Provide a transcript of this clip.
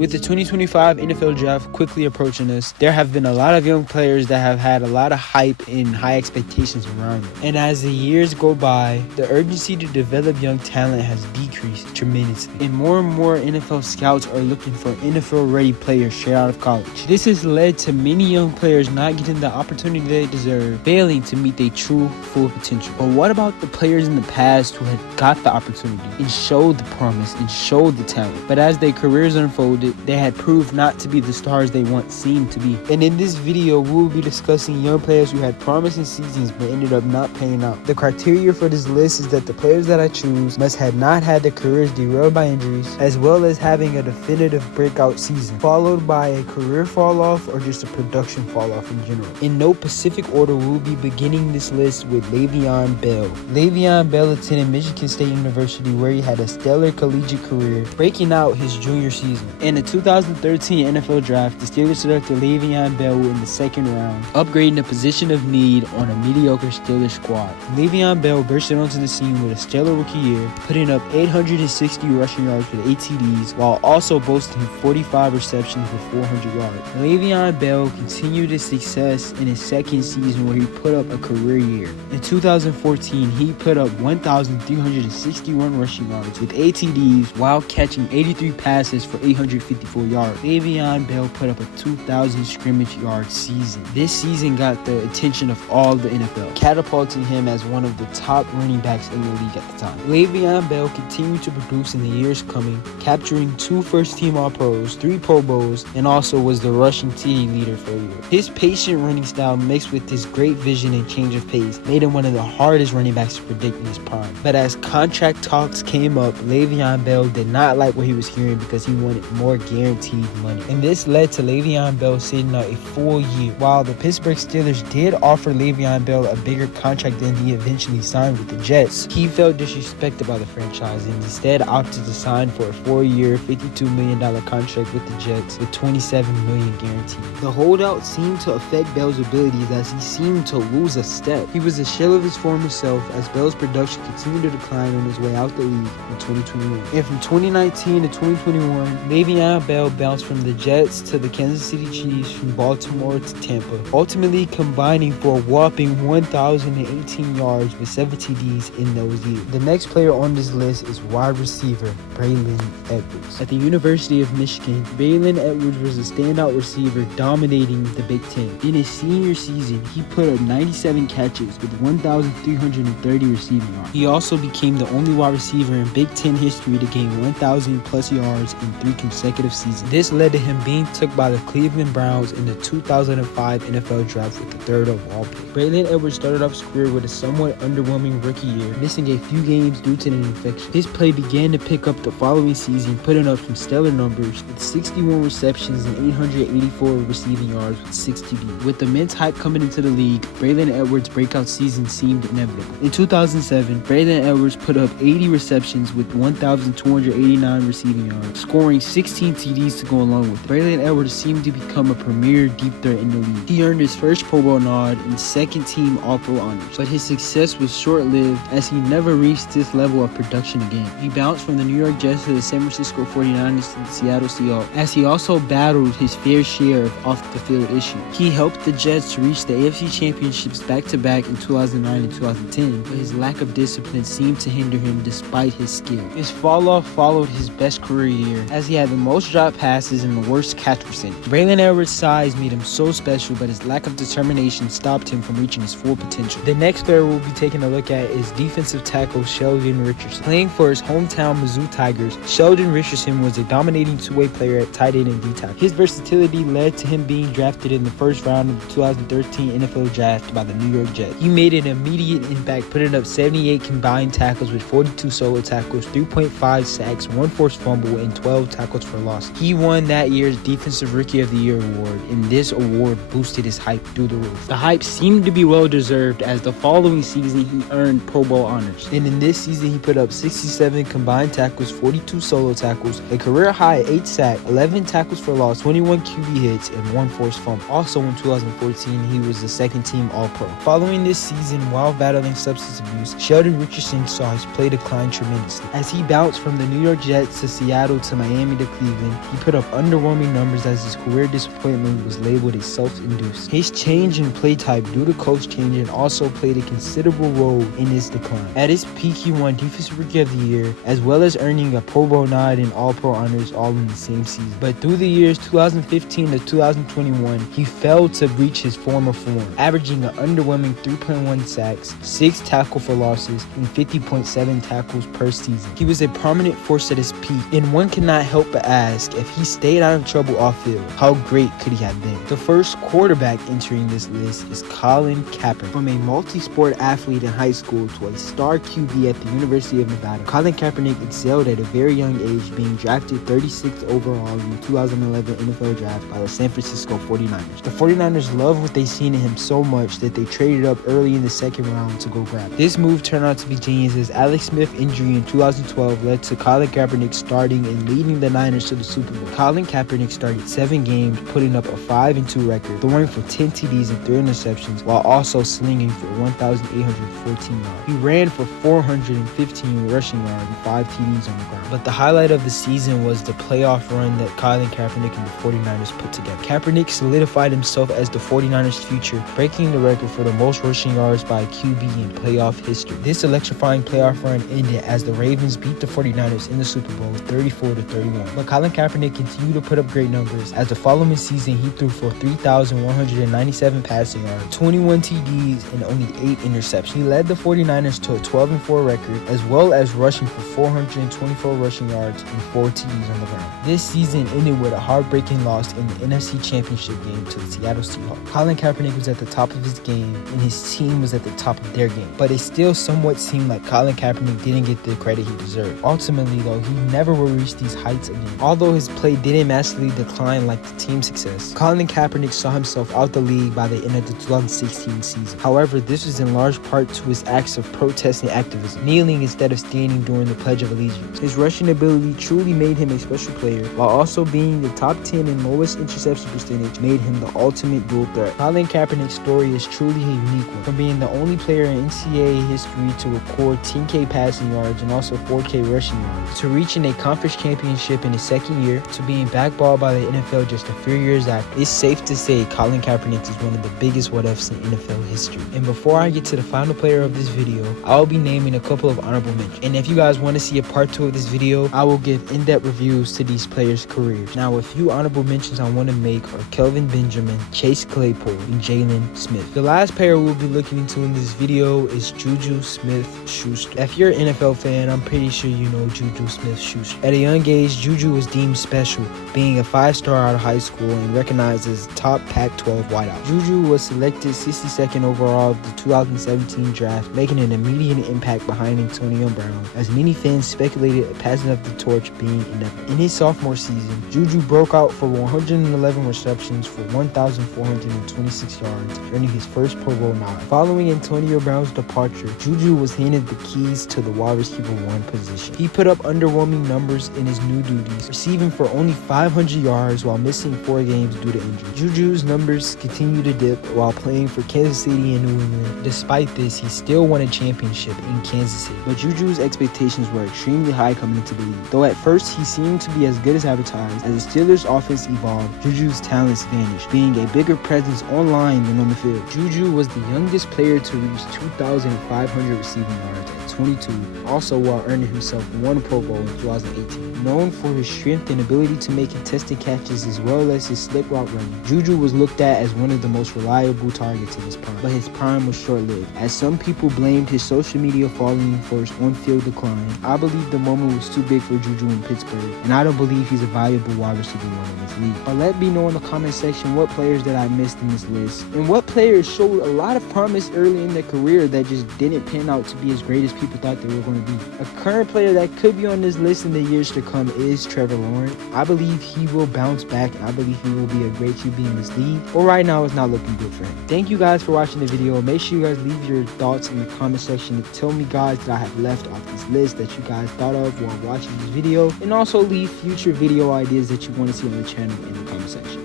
With the 2025 NFL Draft quickly approaching us, there have been a lot of young players that have had a lot of hype and high expectations around them. And as the years go by, the urgency to develop young talent has decreased tremendously. And more NFL scouts are looking for NFL-ready players straight out of college. This has led to many young players not getting the opportunity they deserve, failing to meet their true full potential. But what about the players in the past who had got the opportunity and showed the promise and showed the talent, but as their careers unfolded, they had proved not to be the stars they once seemed to be? And in this video, we will be discussing young players who had promising seasons but ended up not panning out. The criteria for this list is that the players that I choose must have not had their careers derailed by injuries, as well as having a definitive breakout season, followed by a career fall off or just a production fall off in general. In no specific order, we will be beginning this list with Le'Veon Bell. Le'Veon Bell attended Michigan State University, where he had a stellar collegiate career, breaking out his junior season. In the 2013 NFL Draft, the Steelers selected Le'Veon Bell in the second round, upgrading the position of need on a mediocre Steelers squad. Le'Veon Bell bursted onto the scene with a stellar rookie year, putting up 860 rushing yards with 8 TDs, while also boasting 45 receptions with 400 yards. Le'Veon Bell continued his success in his second season, where he put up a career year. In 2014, he put up 1,361 rushing yards with 8 TDs while catching 83 passes for 854 yards. Le'Veon Bell put up a 2,000 scrimmage yard season. This season got the attention of all the NFL, catapulting him as one of the top running backs in the league at the time. Le'Veon Bell continued to produce in the years coming, capturing 2 first-team All-Pros, 3 Pro Bowls, and also was the rushing TD leader for a year. His patient running style mixed with his great vision and change of pace made him one of the hardest running backs to predict in his prime. But as contract talks came up, Le'Veon Bell did not like what he was hearing because he wanted more guaranteed money. And this led to Le'Veon Bell sitting out a full year. While the Pittsburgh Steelers did offer Le'Veon Bell a bigger contract than he eventually signed with the Jets, he felt disrespected by the franchise and instead opted to sign for a 4-year, $52 million contract with the Jets with $27 million guaranteed. The holdout seemed to affect Bell's abilities as he seemed to lose a step. He was a shell of his former self as Bell's production continued to decline on his way out the league in 2021. And from 2019 to 2021, Le'Veon Bell bounced from the Jets to the Kansas City Chiefs, from Baltimore to Tampa, ultimately combining for a whopping 1,018 yards with 7 TDs in those years. The next player on this list is wide receiver Braylon Edwards. At the University of Michigan, Braylon Edwards was a standout receiver dominating the Big Ten. In his senior season, he put up 97 catches with 1,330 receiving yards. He also became the only wide receiver in Big Ten history to gain 1,000 plus yards in 3 consecutive seasons. This led to him being took by the Cleveland Browns in the 2005 NFL Draft with the 3rd overall pick. Braylon Edwards started off his career with a somewhat underwhelming rookie year, missing a few games due to an infection. His play began to pick up the following season, putting up some stellar numbers with 61 receptions and 884 receiving yards with 6 TDs. With immense hype coming into the league, Braylon Edwards' breakout season seemed inevitable. In 2007, Braylon Edwards put up 80 receptions with 1,289 receiving yards, scoring 16 TDs to go along with it. Braylon Edwards seemed to become a premier deep threat in the league. He earned his first Pro Bowl nod and second-team All-Pro honors, but his success was short-lived as he never reached this level of production again. He bounced from the New York Jets to the San Francisco 49ers to the Seattle Seahawks, as he also battled his fair share of off-the-field issues. He helped the Jets reach the AFC Championships back-to-back in 2009 and 2010, but his lack of discipline seemed to hinder him despite his skill. His fall-off followed his best career year, as he had the most drop passes and the worst catch percentage. Braylon Edwards' size made him so special, but his lack of determination stopped him from reaching his full potential. The next player we'll be taking a look at is defensive tackle Sheldon Richardson. Playing for his hometown Mizzou Tigers, Sheldon Richardson was a dominating two-way player at tight end and D-tackle. His versatility led to him being drafted in the first round of the 2013 NFL Draft by the New York Jets. He made an immediate impact, putting up 78 combined tackles with 42 solo tackles, 3.5 sacks, 1 forced fumble, and 12 tackles for loss. He won that year's Defensive Rookie of the Year award, and this award boosted his hype through the roof. The hype seemed to be well deserved, as the following season he earned Pro Bowl honors. And in this season he put up 67 combined tackles, 42 solo tackles, a career high 8 sacks, 11 tackles for loss, 21 QB hits, and 1 forced fumble. Also in 2014 he was the second team All-Pro. Following this season, while battling substance abuse, Sheldon Richardson saw his play decline tremendously as he bounced from the New York Jets to Seattle to Miami to Cleveland. Cleveland, he put up underwhelming numbers as his career disappointment was labeled as self-induced. His change in play type due to coach change and also played a considerable role in his decline. At his peak, he won Defensive Rookie of the Year, as well as earning a Pro Bowl nod and All-Pro honors all in the same season. But through the years 2015 to 2021, he failed to reach his former form, averaging an underwhelming 3.1 sacks, 6 tackle for losses, and 50.7 tackles per season. He was a prominent force at his peak, and one cannot help but ask, if he stayed out of trouble off field, how great could he have been? The first quarterback entering this list is Colin Kaepernick. From a multi-sport athlete in high school to a star QB at the University of Nevada, Colin Kaepernick excelled at a very young age, being drafted 36th overall in the 2011 NFL Draft by the San Francisco 49ers. The 49ers loved what they seen in him so much that they traded up early in the second round to go grab him. This move turned out to be genius, as Alex Smith's injury in 2012 led to Colin Kaepernick starting and leading the Niners to the Super Bowl. Colin Kaepernick started 7 games, putting up a 5-2 record, throwing for 10 TDs and 3 interceptions, while also slinging for 1,814 yards. He ran for 415 rushing yards and 5 TDs on the ground. But the highlight of the season was the playoff run that Colin Kaepernick and the 49ers put together. Kaepernick solidified himself as the 49ers' future, breaking the record for the most rushing yards by a QB in playoff history. This electrifying playoff run ended as the Ravens beat the 49ers in the Super Bowl 34-31. But Colin Kaepernick continued to put up great numbers, as the following season he threw for 3,197 passing yards, 21 TDs, and only 8 interceptions. He led the 49ers to a 12-4 record, as well as rushing for 424 rushing yards and 4 TDs on the ground. This season ended with a heartbreaking loss in the NFC Championship game to the Seattle Seahawks. Colin Kaepernick was at the top of his game, and his team was at the top of their game. But it still somewhat seemed like Colin Kaepernick didn't get the credit he deserved. Ultimately, though, he never will reach these heights again. Although his play didn't massively decline like the team's success, Colin Kaepernick saw himself out the league by the end of the 2016 season. However, this was in large part to his acts of protest and activism, kneeling instead of standing during the Pledge of Allegiance. His rushing ability truly made him a special player, while also being the top 10 in lowest interception percentage made him the ultimate dual threat. Colin Kaepernick's story is truly a unique one, from being the only player in NCAA history to record 10K passing yards and also 4K rushing yards, to reaching a conference championship in his second year, to being blackballed by the NFL just a few years after. It's safe to say Colin Kaepernick is one of the biggest what-ifs in NFL history. And before I get to the final player of this video, I'll be naming a couple of honorable mentions. And if you guys want to see a part 2 of this video, I will give in-depth reviews to these players' careers. Now, a few honorable mentions I want to make are Kelvin Benjamin, Chase Claypool, and Jalen Smith. The last player we'll be looking into in this video is Juju Smith-Schuster. If you're an NFL fan, I'm pretty sure you know Juju Smith-Schuster. At a young age, Juju was deemed special, being a 5-star out of high school and recognized as top Pac-12 wideout. Juju was selected 62nd overall of the 2017 draft, making an immediate impact behind Antonio Brown, as many fans speculated a passing of the torch being inevitable. In his sophomore season, Juju broke out for 111 receptions for 1,426 yards, earning his first Pro Bowl nod. Following Antonio Brown's departure, Juju was handed the keys to the wide receiver 1 position. He put up underwhelming numbers in his new duties, receiving for only 500 yards while missing 4 games due to injury. Juju's numbers continued to dip while playing for Kansas City and New England. Despite this, he still won a championship in Kansas City. But Juju's expectations were extremely high coming into the league. Though at first he seemed to be as good as advertised, as the Steelers' offense evolved, Juju's talents vanished, being a bigger presence online than on the field. Juju was the youngest player to reach 2,500 receiving yards at 22, also while earning himself 1 Pro Bowl in 2018. Known for his strength and ability to make contested catches as well as his slick route running, Juju was looked at as one of the most reliable targets in his prime. But his prime was short-lived, as some people blamed his social media following for his on-field decline. I believe the moment was too big for Juju in Pittsburgh, and I don't believe he's a valuable wide receiver one in this league. But let me know in the comment section what players that I missed in this list, and what players showed a lot of promise early in their career that just didn't pan out to be as great as people thought they were going to be. A current player that could be on this list in the years to come is Trevor Lawrence. I believe he will bounce back, and I believe he will be a great QB in this league. But right now, it's not looking good for him. Thank you guys for watching the video. Make sure you guys leave your thoughts in the comment section and tell me guys that I have left off this list that you guys thought of while watching this video, and also leave future video ideas that you want to see on the channel in the comment section.